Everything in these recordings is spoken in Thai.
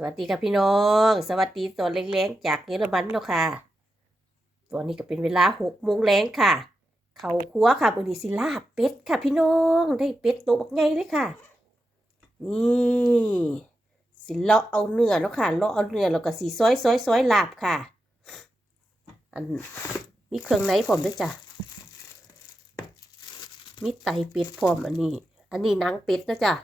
สวัสดีค่ะพี่น้อง สวัสดีตัวเล็กๆจากเยอรมันเนาะค่ะตัวนี้ก็เป็นเวลาหกโมงแรงค่ะ เขาคัวค่ะวันนี้สิลาบเป็ดค่ะพี่น้อง ได้เป็ดตัวบักใหญ่เลยค่ะ นี่สิเลาะเอาเนื้อเนาะค่ะเลาะเอาเนื้อแล้วก็สีซอยซอยซอยลาบค่ะ อันมีเครื่องในพร้อมด้วยจ้ะ มีไตเป็ดพร้อมอันนี้ อันนี้นังเป็ดนะจ้ะ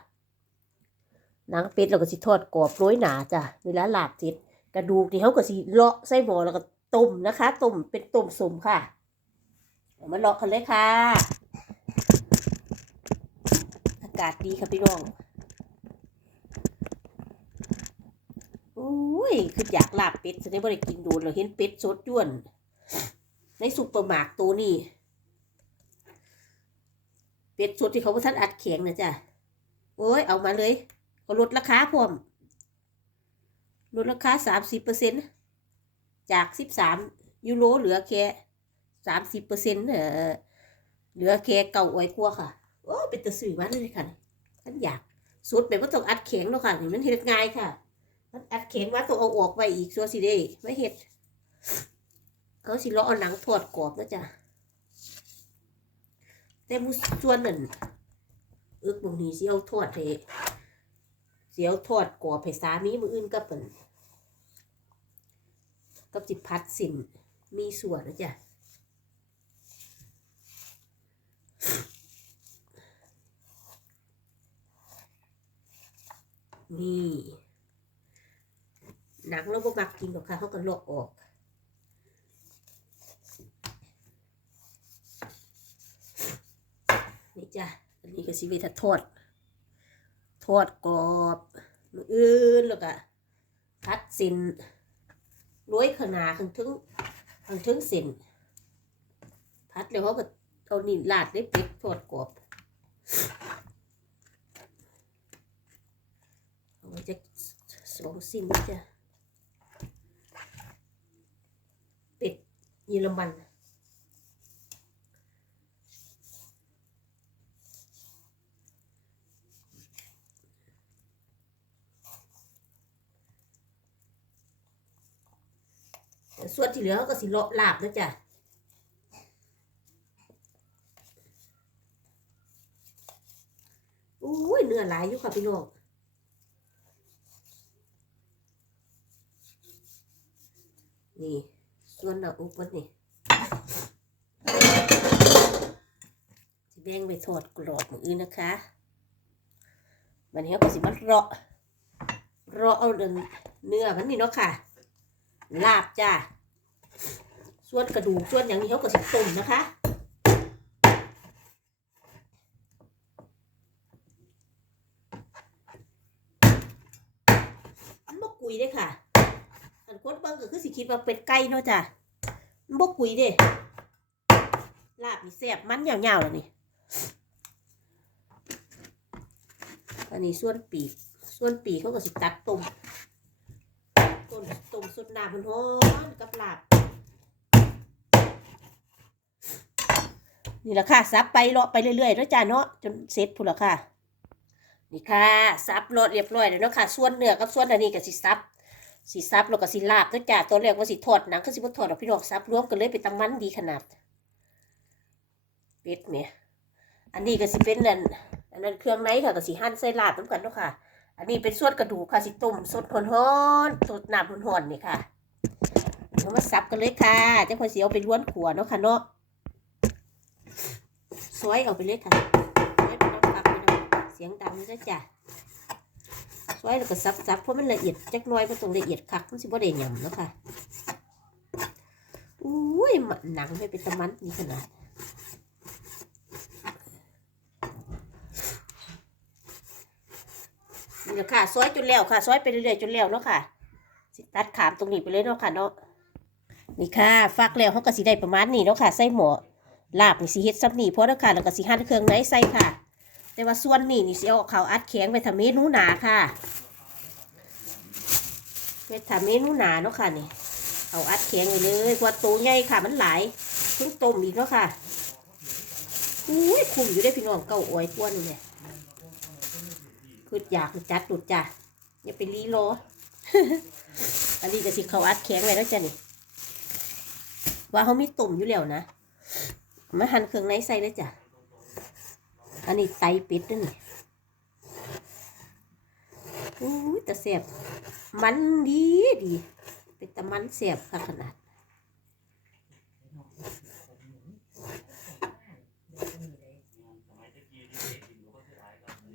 หนังเป็ดเราก็สิทอดกรอบโรยหนาจ้ะเวลาลาบเสร็จกระดูกนี่เขาก็สิเลาะใส่หม้อแล้วก็ต้มนะคะต้มเป็นต้มสมค่ะเอามาเลาะกันเลยค่ะ อากาศดีค่ะพี่น้องอุ้ยคืออยากลาบเป็ดจะได้บริกินดูเราเห็นเป็ดสดย้วน ในซุปเปอร์มาร์กตัวนี้เป็ดสดที่เขาบ่ทันอัดแข็งนะจ้ะโอ้ยเอามาเลย ก็ลดราคาพร้อมลดราคาสามสิบเปอร์เซ็นจากสิบสามยูโรเหลือแค่สามสิบเปอร์เซ็นเออเหลือแค่เก่าอ้อยกลัวค่ะ โอ้เป็นตะสื่อมาเลยค่ะฉันอยากสุดแบบว่าต้องอัดแข็งแล้วค่ะนี่มันเฮ็ดง่ายค่ะ มันอัดแข็งว่าต้องเอาออกไว้อีกซัวสิเด้ไม่เฮ็ด เขาสิรอเอาหนังทอดกรอบนะจ๊ะแต่มูส่วนนั่นอึกบางทีสิเอาทอดให้ เสียวทอดกรอบให้สามีมืออื่นก็เป็นกับจิพัดสินมีส่วนนะจ๊ะนี่หนังเราบ่มักกินหรอกค่ะเขาก็ลอกออกนี่จ้ะอันนี้ก็สิเวททอด ทอดกรอบมืออื่นแล้วก็พัดสินร้อยขนาข้างถึงข้างถึงสินพัดแล้วเขาก็เอานี่ลาดได้เป็ดทอดกรอบเอาจะสองสิ้นจ้ะเป็ดเยอรมัน ส่วนที่เหลือก็สิเลาะลาบนะจ๊ะอุ้ยเนื้อหลายอยู่ค่ะพี่น้องนี่ส่วนหน้าอกมันนี่สิแบ่งไปทอดกรอบมืออื่นนะคะวันนี้เขาก็สิมาเลาะเลาะเอาเนื้อมันนี่เนาะค่ะ ลาบจ้า ส่วนกระดูกส่วนอย่างนี้เขาก็สิต้มนะคะมันบกกุยเด้ค่ะอันคนเบิ่งก็คือสิคิดว่าเป็ดไก่เนาะจ้ะมันบกกุยเด้ลาบนี่แซ่บมันยาวๆแล้วนี่อันนี้ส่วนปีกส่วนปีกเขาก็สิตัดต้มต้มต้มสุดน้ำมันฮ้อนกับลาบ นี่แหละค่ะซับไปเลาะไปเรื่อยๆแล้วจ้าเนาะจนเสร็จพุ่นละค่ะ นี่ค่ะซับเลาะเรียบร้อยแล้วเนาะค่ะ ส่วนเนื้อกับส่วนอันนี้ก็สิซับสิซับแล้วก็สิลาบแล้วจ้าตัวแรกว่าสิทอดหนังก็สิบ่ทอดดอกพี่น้องซับรวมกันเลยเป็นตังมันดีขนาดเป็ดเนี่ยอันนี้ก็สิเป็นนั่นอันนั้นเครื่องในค่ะก็สิหั่นใส่ลาบน้ำกันเนาะค่ะ อันนี้เป็นส่วนกระดูกค่ะสิต้มสดร้อนๆสดหน้ำร้อนๆนี่ค่ะเอามาสับกันเลยค่ะเจ้าพอสีเอาไปล้วนขัวเนาะค่ะเนาะ ซอยเอาไปเลยค่ะซอยไปน้ำปักไปน้ำเสียงดังนะจ้ะซอยแล้วก็ซับๆเพราะมันละเอียดจักน้อยมันต้องละเอียดคักมันสิบ่ได้หยำเนาะค่ะอุ้ยมันหนังไม่เป็นตะมันนี่ขนาดนี่แหละค่ะซอยจนแล้วค่ะซอยไปเรื่อยๆจนแล้วเนาะค่ะสิตัดขามตรงนี้ไปเลยเนาะค่ะเนาะนี่ค่ะฟักแล้วเขาก็สิได้ประมาณนี้เนาะค่ะใส่หมอ ลาบนี่สิเฮ็ดซับนี่เพราะเนะค่ะ แล้วก็สิหั่นเครื่องในใส่ค่ะ แต่ว่าส่วนนี้นี่สิเอาเขาวอัดแข็งไปทำเมนูหนาค่ะไปทำเมนูหนาเนาะค่ะนี่เอาอัดแข็งไปเลยเพราะว่าโตใหญ่ค่ะมันหลายเพิ่งต้มอีกเนาะค่ะอุ้ยคุมอยู่ได้พี่น้องเก้าอ้อยกวนนี่แหละคืออยากจัดดุดจ้ะอย่าไปรีโลอันนี้ก็สิเขาอัดแข็งไว้แล้วจ้ะนี่ว่าเขาไมีตุ่มอยู่แล้วนะ มาหั่นเครื่องในใส่เลยจ้ะ อันนี้ไตเป็ดด้วยนี่อู้ยแต่เสียบมันดีดี เป็นแต่มันเสียบค่ะขนาด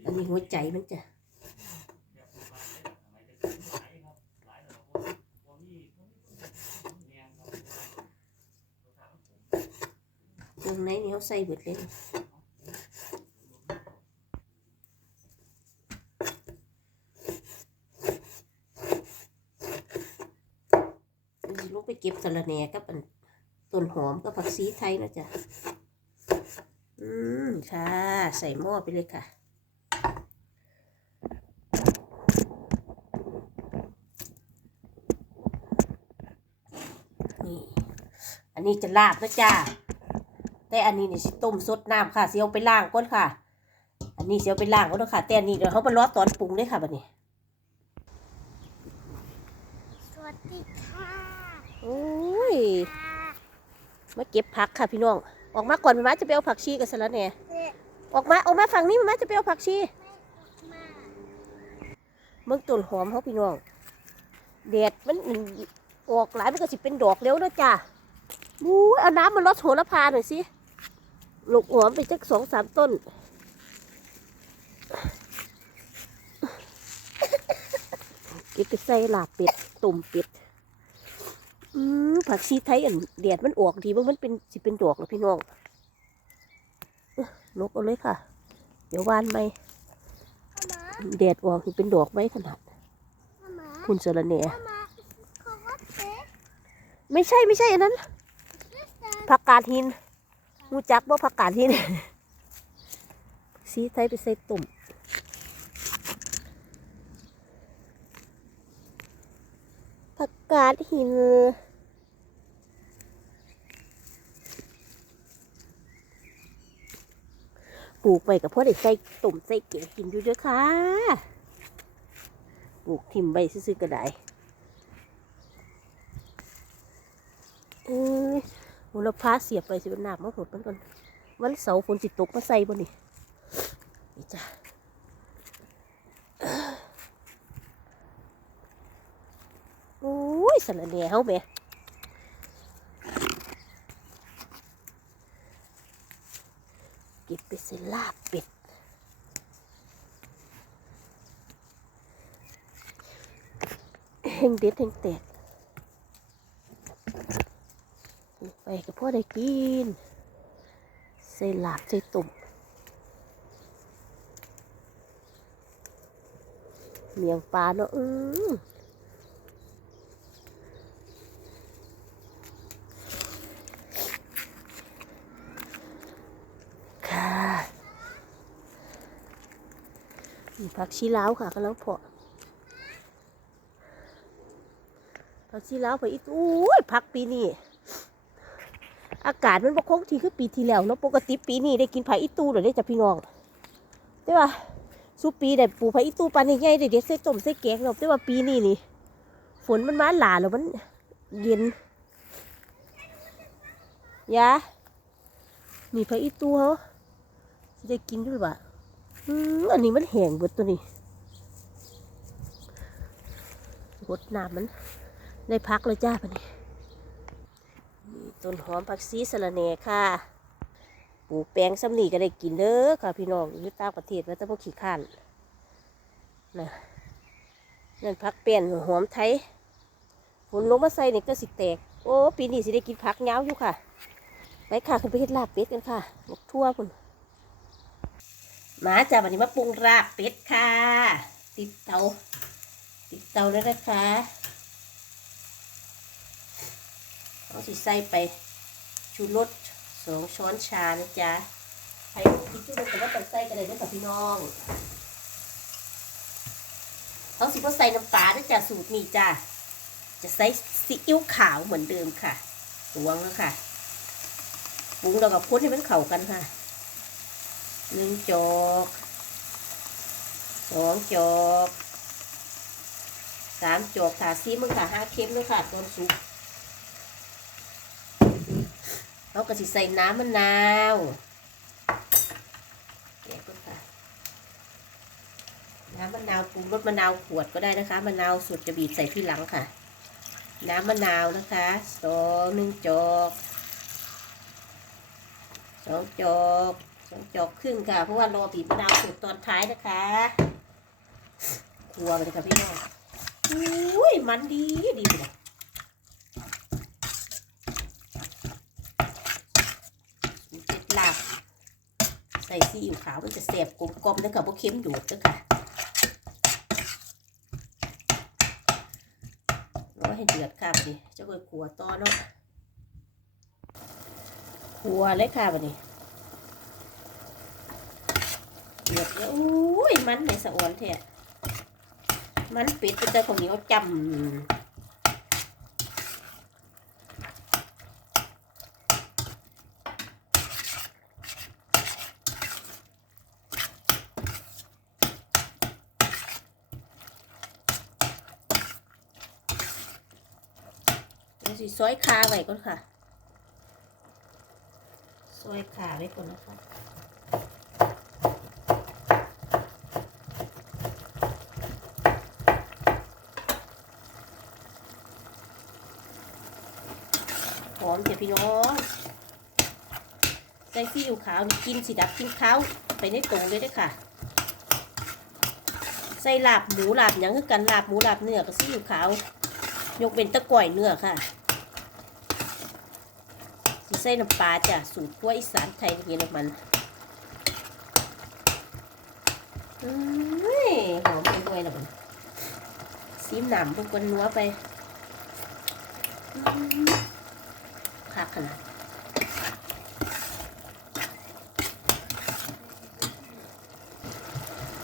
อันนี้หัวใจมันจ้ะเครื่อง ใส่เบิดเลยลูกไปเก็บสะระแหน่กับอันต้นหอมกับผักชีไทยนะจ๊ะ อืมค่ะ ใส่หม้อไปเลยค่ะนี่อันนี้จะลาบนะจ้า แต่อันนี้เนี่ยสิต้มสดน้ำค่ะเสียวไปล้างก่อนค่ะ อันนี้เสียวไปล้างก่อนเนาะค่ะ แต่อันนี้เดี๋ยวเขาไปรอตอนปรุงเลยค่ะบัดนี้ สวัสดีค่ะโอ้ย มาเก็บผักค่ะพี่น้อง ออกมาก่อนมาจะไปเอาผักชีกับสะระแหน่เด็กออกมาออกมาฝั่งนี้มาจะไปเอาผักชีมาเมืองต้นหอมเขาพี่น้องแดดมันออกหลายมันก็สิเป็นดอกเร็วเนอะจ้าบู๊เอาน้ำมาลดโหระพาหน่อยสิ ลูกหอมไปจักสองสามต้น เก็บไปใส่ลาบเป็ดตุ่มเป็ดอืมผักชีไทยอันแดดมันออกดีว่ามันเป็นสิเป็นดอกแล้วพี่น้องเอ้อลกเอาเลยค่ะ เดี๋ยววานไหมมาแดดออกสิเป็นดอกไว้ขนาดมาคุณสระแหน่มาเขาว่าเจ๊ไม่ใช่ไม่ใช่อันนั้นผักกาดหิน มูจักว่าผักกาดหินสีไทยไปใส่ตุ่มผักกาดหินปลูกไปกับพ่อได้ใส่ตุ่มใส่เก๋กินอยู่ด้วยค่ะ ปลูกทิมใบซื้อๆก็ได้เอ้ มูลพาเสียบไปสิเป็นหนามมาหดมันก่อนวันเสาร์ฝนสิตกมาใส่บ่นี่นี่จ้ะโอ้ยสารแหน่เฮาแม่เก็บไปเสลาบเป็ดแห่งเด็ดแห่งแตก ไป กับพ่อได้กินใส่หลาบใส่ตุ่มเมียงปลาเนาะอืมค่ะมีผักชีลาวค่ะกำลังเพาะผักชีลาวไปอีกอุ้ยผักปีนี้ อากาศมันบ่คงที่คือปีที่แล้วเนาะปกติปีนี้ได้กินไผ่อีตูเลยได้จากพี่น้องแต่ว่าสุปีได้ปลูกไผ่อีตูปานใหญ่ๆได้เด็ดใส่ต้มใส่แกงเนาะแต่ว่าปีนี้นี่ฝนมันมาหลาแล้วมันเย็นยานี่ไผ่อีตูเขาสิได้กินด้วยบ่ะอืมอันนี้มันแห้งเบิดตัวนี้รดน้ำมันได้พักเลยจ้าปะนี่ ต้นหอมผักชีสะระแหน่ค่ะปลูกแปลงซ้ำนี่ก็ได้กินเด้อค่ะ พี่น้องอยู่ต่างประเทศว่าแต่พวกขี้ข้านนะนั่นผักเปลี่ยนหอมไทยฝนลงมาใส่นี่ก็สิแตก โอ้ปีนี้สิได้กินผักเงาวอยู่ค่ะ ไปค่ะขึ้นไปเฮ็ดลาบเป็ดกันค่ะบกทั่วคุณมาจ้าวันนี้มาปรุงลาบเป็ดค่ะ ติดเตาติดเตาแล้วนะคะ เอาสิใส่ไปชูรสสองช้อนชานะจ๊ะใครคิดว่าแต่ว่าต้องใส่กันเลยนะพี่น้องเขาสิว่าใส่น้ำปลาด้วยจ้ะสูตรนี้จ้ะจะใส่ซีอิ๊วขาวเหมือนเดิมค่ะตวงแล้วค่ะปรุงแล้วก็พ่นให้มันเข้ากันค่ะหนึ่งจอกสองจอกสามจอกค่ะซีมึงค่ะห้าเค็มด้วค่ะตอนสุก เราก็สิใส่น้ำมะนาวแกะก่อนค่ะ น้ำมะนาวปรุงรสมะนาวขวดก็ได้นะคะ มะนาวสดจะบีบใส่ที่หลังค่ะ น้ำมะนาวนะคะสองหนึ่งจอกสองจอกสองจอกครึ่งค่ะ เพราะว่ารอบีบมะนาวสดตอนท้ายนะคะครัวไปเลยค่ะพี่น้องอุ้ยมันดีดีเลยสูตรเจ็ดลาบใส่ซีอิ๊วขาวมันจะแสบกลมๆแล้วกับพวกเค็มดูดด้วยค่ะรอให้เดือดค่ะบัดนี้จะไปขัวต่อเนาะขัวเลยค่ะบัดนี้เดือดแล้วอุ้ยมันในสะออนแท้มันป็ดเป็นแต่ของเหนียวจำ สิซอยคาไว้ก่อนค่ะซอยขาไว้ก่อนนะคะหอมจ้ะพี่น้องใส่ซีอิ๊วขาวนี่กินสิดับกินข้าวไปในตรงเลยด้อค่ะ ใส่ลาบหมูลาบหยังคือกันลาบหมูลาบเนื้อกับซีอิ๊วขาวยกเป็นตะก่อยเนื้อค่ะ ใส่น้ำปลาจ้ะสูตรขั้วอีสานไทยนี่นะมันอืมหอมไปด้วยแล้วมันซีมหนำพวกกันนัวไปคักขนาด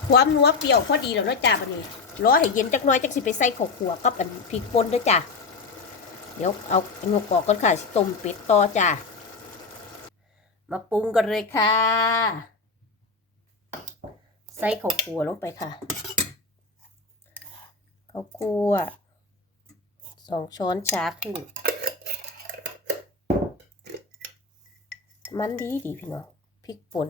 ความนัวเปรี้ยวพอดีแล้วเนาะจ้าบันนี้รอให้เย็นจักน้อยจักสิไปใส่ข้าวขัวกับอันพริกป่นด้วยจ้า เดี๋ยวเอาหนวกอกก่อนค่ะต้มเป็ดต่อจ้ามาปรุงกันเลยค่ะ ใส่ข้าวขัวลงไปค่ะข้าวคั่วสองช้อนชาครึ่งมันดีดีพี่น้องพริกป่น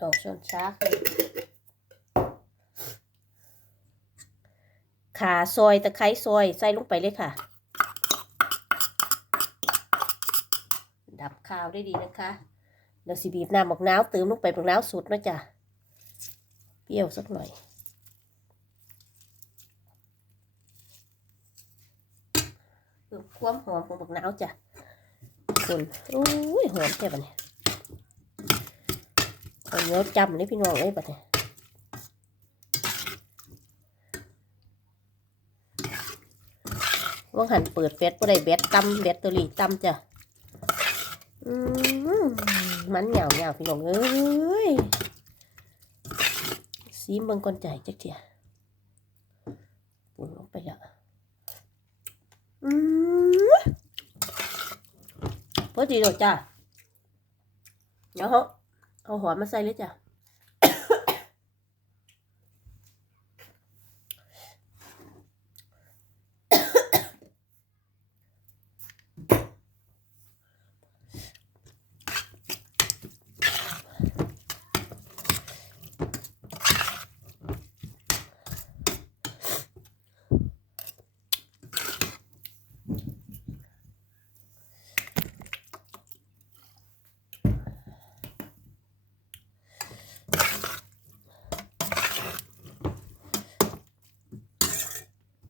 ดอกชนชาคือ ขาซอยตะไคร้ซอยใส่ลงไปเลยค่ะ ดับข้าวได้ดีนะคะเดี๋ยวสิบีบน้ำบักน้าวเติมลงไปบักน้าวสุดนะจ๊ะเปรี้ยวสักหน่อย เพิ่มความหอมของบักน้าวจ้ะคนโอ้ยหอมแค่บัดนี้เอาเนื้อจำเลยพี่น้องเอ้ยบัดนี้ ว่าหันเปิดแบตบ่ได้แบตตำแบตเตอรี่ตำจ้ะมันเหงาเหงาพี่น้องเอ้ยซีมเบิ่งก่อนใจจักเทียปุ่นลงไปละอืมพอดีเลยจ้ะเดี๋ยวเขาเอาหอมมาใส่เลยจ้ะ